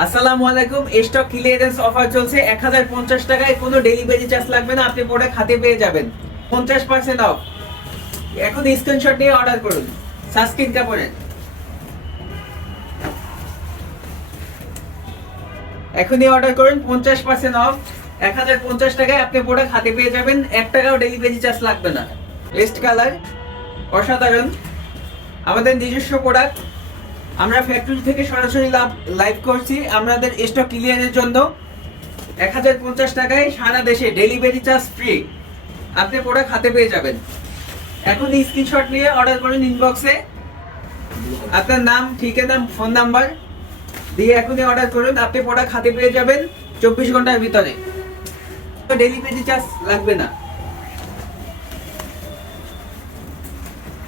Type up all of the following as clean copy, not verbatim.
আসসালামু আলাইকুম। Stock clearance offer চলছে 1050 টাকায়, কোনো ডেলিভারি চার্জ লাগবে না, আপনি প্রোডাক্ট হাতে পেয়ে যাবেন 50% অফ। এখন স্ক্রিনশট নিয়ে অর্ডার করুন সাসকিন কাপড়ের। এখনই অর্ডার করুন 50% অফ। 1050 টাকায় আপনি প্রোডাক্ট হাতে পেয়ে যাবেন, 1 টাকাও ডেলিভারি চার্জ লাগবে না। বেস্ট কালার, অসাধারণ, আমাদের নিজস্ব প্রোডাক্ট। আমরা ফ্যাক্টরি থেকে সরাসরি লাইভ করছি আমাদের স্টক ক্লিয়ারের জন্য। 1050 টাকায় সারা দেশে ডেলিভারি চার্জ ফ্রি, আপনি প্রোডাক্ট হাতে পেয়ে যাবেন। এখন স্ক্রিনশট নিয়ে অর্ডার করুন ইনবক্সে, আপনার নাম, ঠিকানা, ফোন নাম্বার দিয়ে এখনই অর্ডার করুন, আপনি প্রোডাক্ট হাতে পেয়ে যাবেন 24 ঘন্টার ভিতরে, তো ডেলিভারি চার্জ লাগবে না।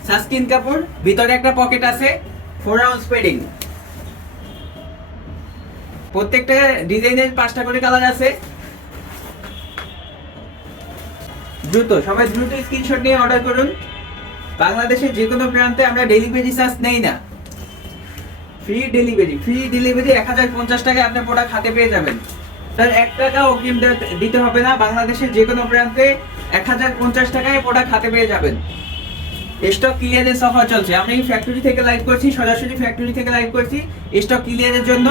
সাসকিন কাপড়, ভিতরে একটা পকেট আছে, 4 আউন্স পেডিং, প্রত্যেকটা ডিজাইনের 5টা করে কালার আছে। দ্রুত, সবাই দ্রুত স্ক্রিনশট নিয়ে অর্ডার করুন। বাংলাদেশের যে কোনো প্রান্তে আমরা ডেলিভারি চার্জ নেই না, ফ্রি ডেলিভারি। 1050 টাকায় আপনি প্রোডাক্ট হাতে পেয়ে যাবেন, তার 1 টাকা অগ্রিম দিতে হবে না। বাংলাদেশের যে কোনো প্রান্তে 1050 টাকায় প্রোডাক্ট হাতে পেয়ে যাবেন। স্টক ক্লিয়ারেন্স অফার চলছে, আমি ফ্যাক্টরি থেকে লাইভ করছি, সরাসরি ফ্যাক্টরি থেকে লাইভ করছি স্টক ক্লিয়ারের জন্য।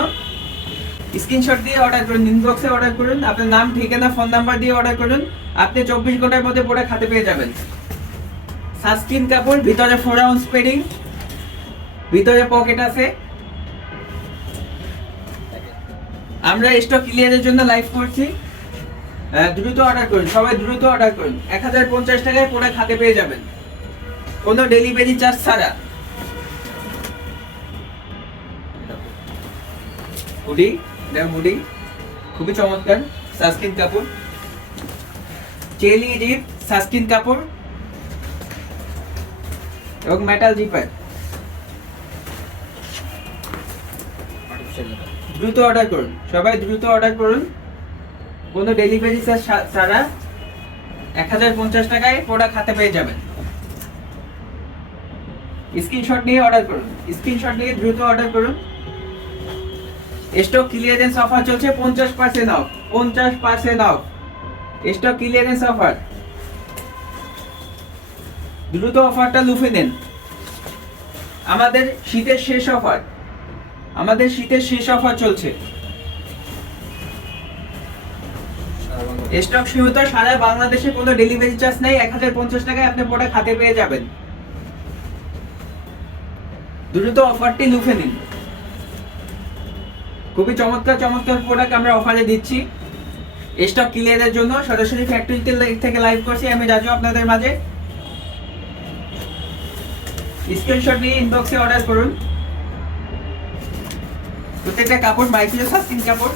স্ক্রিনশট দিয়ে অর্ডার করুন, ইনবক্সে অর্ডার করুন, আপনার নাম, ঠিকানা, ফোন নাম্বার দিয়ে অর্ডার করুন, আপনি 24 ঘন্টার মধ্যে প্রোডাক্ট হাতে পেয়ে যাবেন। সাসকিন কাপড়, ভিতরে 4 আউন্স পেডিং, ভিতরে পকেট আছে। আমরা স্টক ক্লিয়ারের জন্য লাইভ করছি, দ্রুত অর্ডার করুন, সবাই দ্রুত অর্ডার করুন। 1050 টাকায় প্রোডাক্ট হাতে পেয়ে যাবেন, কোনো ডেলিভারি চার্জ ছাড়া। হুডি, হুডি খুবই চমৎকার, সাসকিন কাপড়, চেলি জিপ সাসকিন কাপড় এবং মেটাল জিপার। দ্রুত অর্ডার করুন, সবাই দ্রুত অর্ডার করুন, কোনো ডেলিভারি চার্জ ছাড়া 1050 টাকায় প্রোডাক্ট হাতে পেয়ে যাবেন। স্ক্রিনশট নিয়ে অর্ডার করুন, স্ক্রিনশট নিয়ে দ্রুত অর্ডার করুন। স্টক ক্লিয়ারেন্স অফার চলছে 50% of, 50% of stock clearance offer. দ্রুত অফারটা লুফে নেন। আমাদের শীতের শেষ অফার, আমাদের শীতের শেষ অফার চলছে। স্টক সীমিত, সারা বাংলাদেশে কোনো ডেলিভারি চার্জ নেই, 1050 টাকায় আপনি প্রোডাক্ট হাতে পেয়ে যাবেন। দ্রুত অফারটি লুফে নিন। খুবই চমৎকার চমৎকার প্রোডাক্ট আমরা অফারে দিচ্ছি স্টক ক্লিয়ারের জন্য। সরাসরি ফ্যাক্টরিতে থেকে লাইভ করছি আমি রাজু আপনাদের মাঝে। স্ক্রিনশট নিয়ে ইনবক্সে অর্ডার করুন। প্রত্যেকটা কাপড় মাইক্রো সাসকিন কাপড়,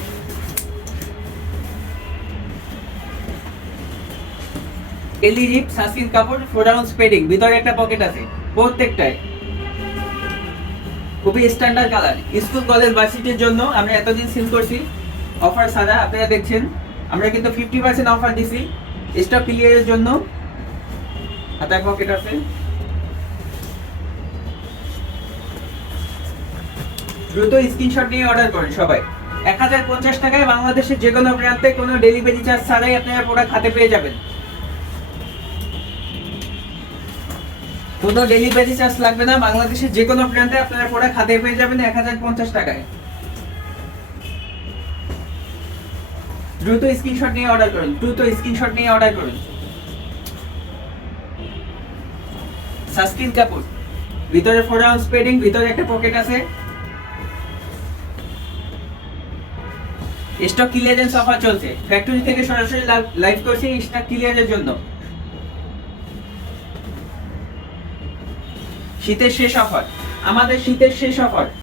এলি রিপ সাসকিন কাপড়, 4 আউন্স পেডিং, ভিতরে একটা পকেট আছে প্রত্যেকটায়। খুবই স্ট্যান্ডার্ড কালার, স্কুল কলেজ ভার্সিটির জন্য আমরা এতদিন সেল করছি অফার ছাড়া। আপনারা দেখছেন আমরা কিন্তু 50% অফার দিছি স্টক ক্লিয়ারের জন্য। হাতায় পকেট আছে, দ্রুত স্ক্রিনশট নিয়ে অর্ডার করুন সবাই। 1050 টাকায় বাংলাদেশের যে কোনো প্রান্তে কোনো ডেলিভারি চার্জ ছাড়াই আপনারা প্রোডাক্ট হাতে পেয়ে যাবেন, কোনো ডেলিভারি চার্জ লাগবে না। বাংলাদেশের যে কোনো প্রান্তে আপনারা প্রোডাক্ট হাতে পেয়ে যাবেন 1050 টাকায়। দ্রুত স্ক্রিনশট নিয়ে অর্ডার করুন, দ্রুত স্ক্রিনশট নিয়ে অর্ডার করুন। সাসকিন কাপড়, ভিতরে 4 আউন্স পেডিং, ভিতরে একটা পকেট আছে। স্টক ক্লিয়ারেন্স অফার চলছে, ফ্যাক্টরি থেকে সরাসরি লাইভ করছি স্টক ক্লিয়ারের জন্য। শীতের শেষ অফার, আমাদের শীতের শেষ অফার।